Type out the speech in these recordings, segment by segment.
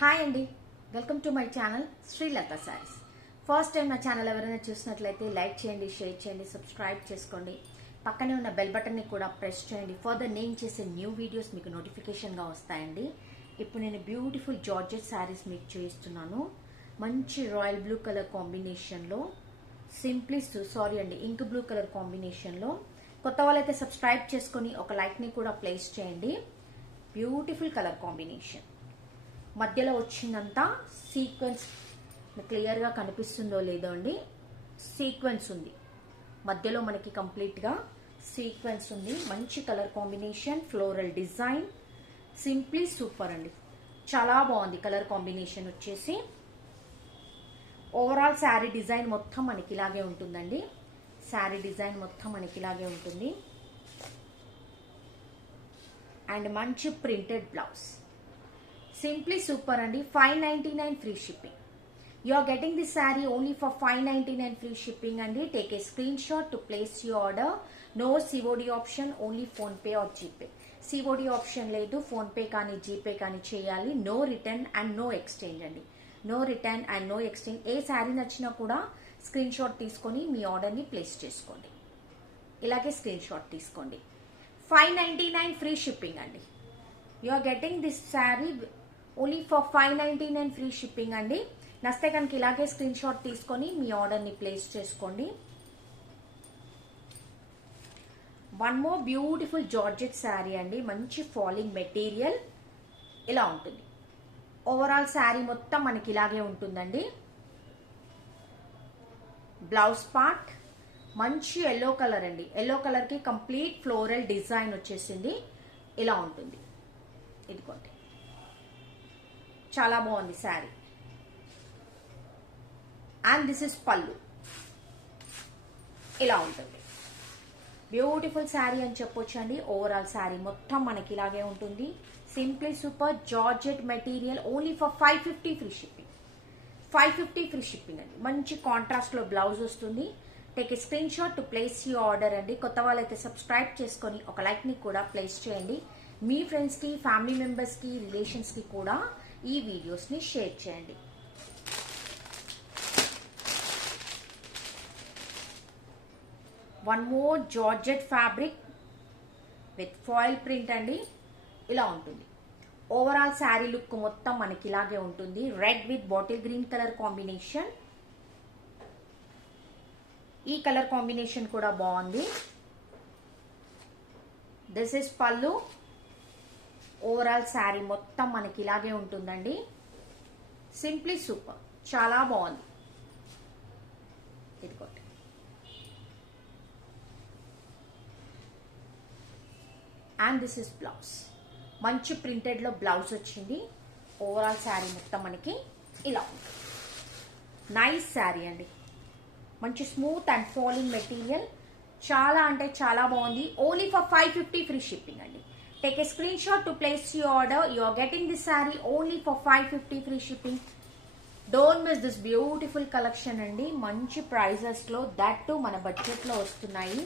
Hi అండి, welcome to my channel Srilatha saris. First time నా channel ఎవరైనా చూసినట్లయితే లైక్ చేయండి, షేర్ చేయండి, సబ్స్క్రైబ్ చేసుకోండి. పక్కనే ఉన్న బెల్ బటన్ని కూడా ప్రెస్ చేయండి. ఫర్దర్ నేను చేసే న్యూ వీడియోస్ మీకు నోటిఫికేషన్గా వస్తాయండి. ఇప్పుడు నేను బ్యూటిఫుల్ జార్జెట్ శారీస్ మీకు చూపిస్తున్నాను. మంచి రాయల్ బ్లూ కలర్ కాంబినేషన్లో, ఇంక్ బ్లూ కలర్ కాంబినేషన్లో. కొత్త వాళ్ళైతే సబ్స్క్రైబ్ చేసుకొని ఒక లైక్ని కూడా ప్లేస్ చేయండి. Beautiful colour combination. మధ్యలో వచ్చిందంతా సీక్వెన్స్, క్లియర్గా కనిపిస్తుందో లేదో అండి, సీక్వెన్స్ ఉంది మధ్యలో, మనకి కంప్లీట్గా సీక్వెన్స్ ఉంది. మంచి colour combination, floral design, simply super అండి, చాలా బాగుంది కలర్ కాంబినేషన్ వచ్చేసి. ఓవరాల్ శారీ డిజైన్ మొత్తం మనకి ఇలాగే ఉంటుందండి. శారీ డిజైన్ మొత్తం మనకి ఇలాగే ఉంటుంది. అండ్ మంచి ప్రింటెడ్ బ్లౌజ్, సింప్లీ సూపర్ అండి. 599 free shipping. You are getting this sari only for 599 free shipping అండి. Take a screenshot to place your order. No COD option, only PhonePe or GPay. COD option లేదు, PhonePe కానీ GPay కానీ చేయాలి. No return and no exchange అండి. No return and no exchange. ఏ శారీ నచ్చినా కూడా screenshot తీసుకొని మీ ఆర్డర్ని ప్లేస్ చేసుకోండి. ఇలాగే స్క్రీన్ షాట్ తీసుకోండి. 599 ఫ్రీ షిప్పింగ్ అండి. You are getting this sari only for 599 free shipping అండి. నస్తే కనుక ఇలాగే స్క్రీన్ షాట్ తీసుకొని మీ ఆర్డర్ని ప్లేస్ చేసుకోండి. One more beautiful georgette sari అండి. మంచి ఫాలింగ్ మెటీరియల్ ఇలా ఉంటుంది. ఓవరాల్ శారీ మొత్తం మనకి ఇలాగే ఉంటుందండి. బ్లౌజ్ పార్ట్ మంచి ఎల్లో కలర్ అండి. ఎల్లో కలర్ కి కంప్లీట్ ఫ్లోరల్ డిజైన్ వచ్చేసింది. ఇలా ఉంటుంది. ఇదిగోండి, చాలా బాగుంది శారీ. అండ్ దిస్ ఇస్ పళ్ళు. ఇలా ఉంటుంది. బ్యూటిఫుల్ శారీ అని చెప్పొచ్చు అండి. ఓవరాల్ శారీ మొత్తం మనకి ఇలాగే ఉంటుంది. Simply super georgette material only for 550 free shipping. 550 free shipping అండి. మంచి కాంట్రాస్ట్ లో బ్లౌజ్ వస్తుంది. Take a screenshot to place your order అండి. కొత్త వాళ్ళైతే సబ్స్క్రైబ్ చేసుకొని ఒక లైక్ ని కూడా ప్లేస్ చేయండి. మీ ఫ్రెండ్స్ కి, ఫ్యామిలీ మెంబర్స్ కి, రిలేషన్స్ కి కూడా ఈ వీడియోస్ ని షేర్ చేయండి. One more georgette fabric with foil print అండి. ఇలా ఉంటుంది. ఓవరాల్ శారీ లుక్ మొత్తం మనకి ఇలాగే ఉంటుంది. Red with bottle green colour combination. ఈ కలర్ కాంబినేషన్ కూడా బాగుంది. దిస్ ఇస్ పళ్ళు. ఓవరాల్ శారీ మొత్తం మనకి ఇలాగే ఉంటుందండి. సింప్లీ సూపర్, చాలా బాగుంది. ఇదిగోండి, అండ్ దిస్ ఇస్ బ్లౌజ్. మంచి ప్రింటెడ్ లో బ్లౌజ్ వచ్చింది. ఓవరాల్ శారీ మొత్తం మనకి ఇలా ఉంటుంది. నైస్ శారీ అండి. మంచి స్మూత్ అండ్ ఫాలింగ్ మెటీరియల్, చాలా అంటే చాలా బాగుంది. ఓన్లీ ఫర్ 550 ఫ్రీ షిప్పింగ్ అండి. Take a screenshot to place your order. You are getting this saree only for 550 free shipping. Don't miss this beautiful collection అండి. మంచి ప్రైజెస్ లో, దట్ టు మన budget లో వస్తున్నాయి.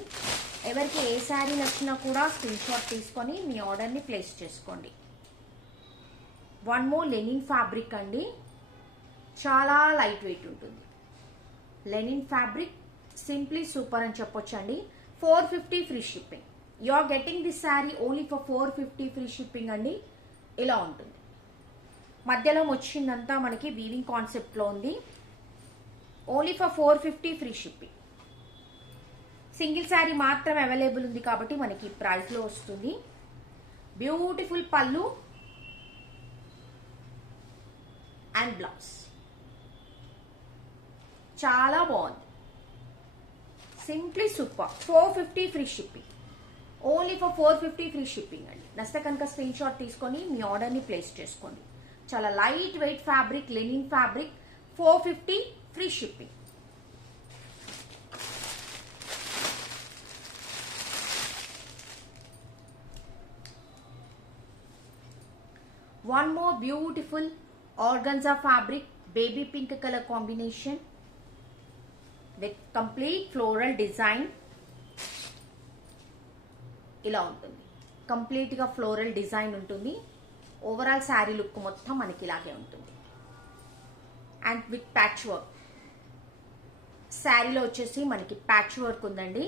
ఎవరికి ఏ శారీ నచ్చినా కూడా స్క్రీన్ షాట్ తీసుకొని మీ ఆర్డర్ ని ప్లేస్ చేసుకోండి. వన్ మోర్ లెనిన్ ఫ్యాబ్రిక్ అండి. చాలా లైట్ వెయిట్ ఉంటుంది. లెనిన్ ఫ్యాబ్రిక్ సింప్లీ సూపర్ అని చెప్పొచ్చు అండి. 450 free shipping. You are getting this sari only for 450 free shipping అండి. ఇలా ఉంటుంది. మధ్యలో వచ్చిందంతా మనకి వీవింగ్ కాన్సెప్ట్ లో ఉంది. Only for 450 free shipping. Single sari మాత్రం అవైలబుల్ ఉంది కాబట్టి మనకి ప్రైస్ లో వస్తుంది. బ్యూటిఫుల్ పళ్ళు అండ్ బ్లౌజ్, చాలా బాగుంది. Simply super. 450 free shipping. Only for 450 free shipping అండి. నచ్చితే కనుక స్క్రీన్ షాట్ తీసుకొని మీ ఆర్డర్ ని ప్లేస్ చేసుకోండి. చాలా light weight fabric, linen fabric. 450 free shipping. One more beautiful organza fabric, baby pink colour combination with complete floral design. ఇలా ఉంటుంది. కంప్లీట్ గా ఫ్లోరల్ డిజైన్ ఉంటుంది. ఓవరాల్ శారీ లుక్ మొత్తం మనకి ఇలాగే ఉంటుంది. అండ్ విత్ ప్యాచ్ వర్క్, శారీలో వచ్చేసి మనకి ప్యాచ్ వర్క్ ఉందండి,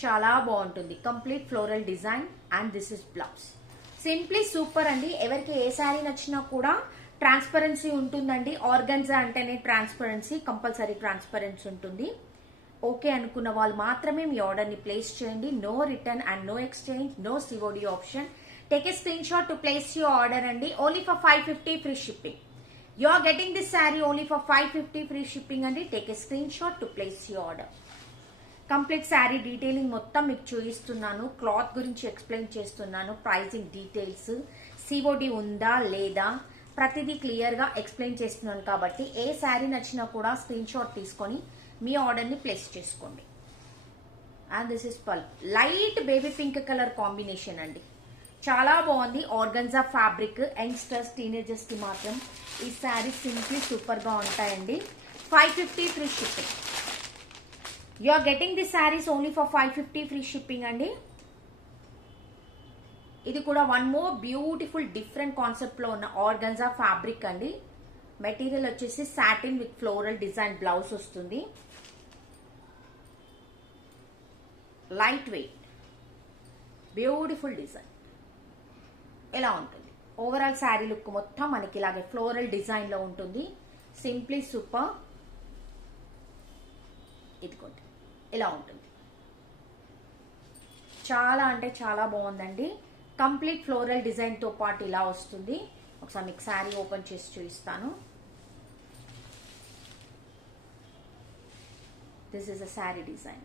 చాలా బాగుంటుంది. Complete floral design and this is blouse. Simply super అండి. ఎవరికి ఏ శారీ నచ్చినా కూడా ట్రాన్స్పరెన్సీ ఉంటుందండి. ఆర్గన్జా అంటేనే ట్రాన్స్పరెన్సీ, కంపల్సరీ ట్రాన్స్పరెన్సీ ఉంటుంది. ఓకే అనుకున్న వాళ్ళు మాత్రమే మీ ఆర్డర్ని ప్లేస్ చేయండి. No return and no exchange, no COD option. Take a screenshot to place your order అండి. Only for 550 free shipping. You are getting this saree only for 550 free shipping అండి. Take a screenshot to place your order. Complete sari detailing మొత్తం మీకు చూపిస్తున్నాను, cloth గురించి explain చేస్తున్నాను, pricing details, COD ఉందా లేదా ప్రతిదీ క్లియర్గా ఎక్స్ప్లెయిన్ చేస్తున్నాను. కాబట్టి ఏ శారీ నచ్చినా కూడా స్క్రీన్ షాట్ తీసుకొని మీ ఆర్డర్ని ప్లేస్ చేసుకోండి. అండ్ దిస్ ఇస్ పల్, light baby pink colour combination అండి, చాలా బాగుంది. ఆర్గన్జా ఫ్యాబ్రిక్, యంగ్స్టర్స్ టీనేజర్స్ కి మాత్రం ఈ శారీ సింప్లీ సూపర్ గా ఉంటాయండి. 550 free shipping. You are getting the saris only for 550 free shipping అండి. ఇది కూడా one more beautiful different concept లో ఉన్న ఆర్గన్జా ఫ్యాబ్రిక్ అండి. మెటీరియల్ వచ్చేసి satin with floral design blouse వస్తుంది. లైట్ వెయిట్, బ్యూటిఫుల్ డిజైన్ ఇలా ఉంటుంది. ఓవరాల్ శారీ లుక్ మొత్తం మనకి ఇలాగే ఫ్లోరల్ డిజైన్ లో ఉంటుంది. Simply super. ఇదిగోండి ఇలా ఉంటుంది. చాలా అంటే చాలా బాగుందండి. కంప్లీట్ ఫ్లోరల్ డిజైన్ తో పాటు ఇలా వస్తుంది. ఒకసారి మీకు శారీ ఓపెన్ చేసి చూపిస్తాను. This is a sari design.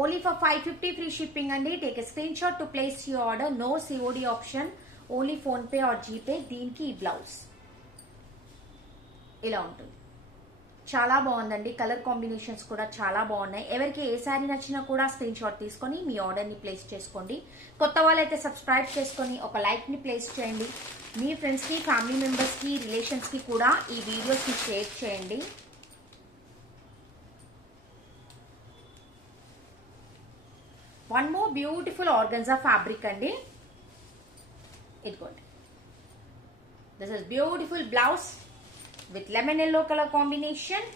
Only for 550 free shipping అండి. Take a screenshot to place your order. No COD option, only PhonePe or GPay. దీనికి ఈ బ్లౌజ్ ఇలా ఉంటుంది. చాలా బాగుందండి. కలర్ కాంబినేషన్స్ కూడా చాలా బాగున్నాయి. ఎవరికి ఏ శారీ నచ్చినా కూడా స్క్రీన్ షాట్ తీసుకొని మీ ఆర్డర్ని ప్లేస్ చేసుకోండి. కొత్త వాళ్ళైతే సబ్స్క్రైబ్ చేసుకొని ఒక లైక్ ని ప్లేస్ చేయండి. మీ ఫ్రెండ్స్ కి, ఫ్యామిలీ మెంబర్స్ కి, రిలేషన్స్ కి కూడా ఈ వీడియోస్ ని షేర్ చేయండి. One more beautiful organza fabric అండి. ఇదిగోండి, this is beautiful blouse with lemon yellow colour combination.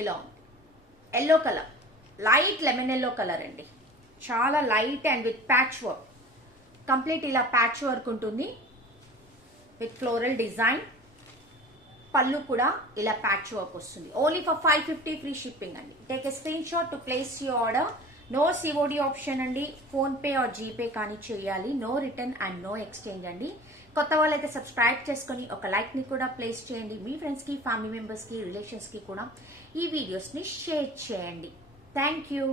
ఇలా ఉంది. Yellow colour, light lemon yellow colour అండి, చాలా light and with patch work. Complete ఇలా ప్యాచ్ వర్క్ ఉంటుంది విత్ ఫ్లోరల్ డిజైన్. పళ్ళు కూడా ఇలా ప్యాచ్ వర్క్ వస్తుంది. ఓన్లీ ఫర్ 550 ఫ్రీ షిప్పింగ్ అండి. Take a screenshot to place your order. No COD option అండి. ఫోన్ పే ఆర్ జీపే కానీ చేయాలి. No return and no exchange అండి. కొత్త వాళ్ళైతే సబ్స్క్రైబ్ చేసుకుని ఒక లైక్ ని కూడా ప్లేస్ చేయండి. మీ ఫ్రెండ్స్ కి, ఫ్యామిలీ మెంబర్స్ కి, రిలేషన్స్ కి కూడా ఈ వీడియోస్ ని షేర్ చేయండి. Thank you.